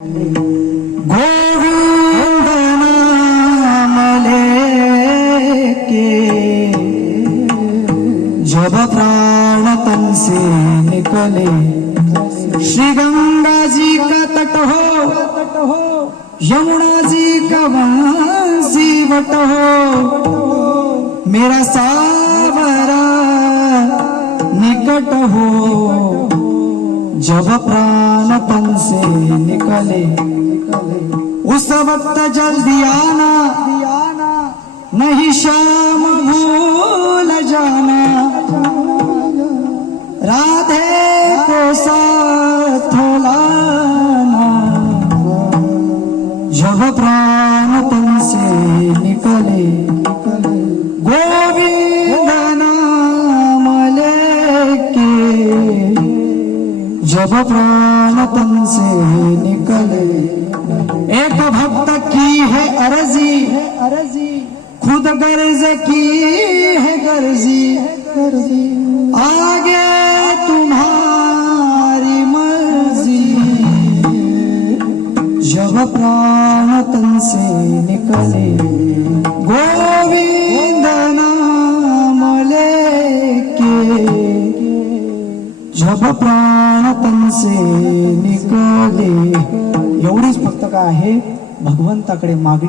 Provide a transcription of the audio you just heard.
गोविंद नाम लेके जब प्राण तन से निकले, श्री गंगा जी का तट हो, यमुना जी का बंसी वट हो, मेरा सावरा निकट हो। जब प्राण तन से निकले उस वक्त जल्दी आना, नहीं शाम भूल जाना, राधे को साथ लाना। जब प्राण तन से निकले गोविंद नाम लेके, जब प्राण तन से निकले। एक भक्त की है अर्जी, खुद गर्ज की है गर्जी, आगे तुम्हारी मर्जी। जब प्राण तन से निकले गोविंद नाम लेके, जब प्राण तन से निकले। एवढीच फक्त काय आहे, भगवंताकडे मागणी।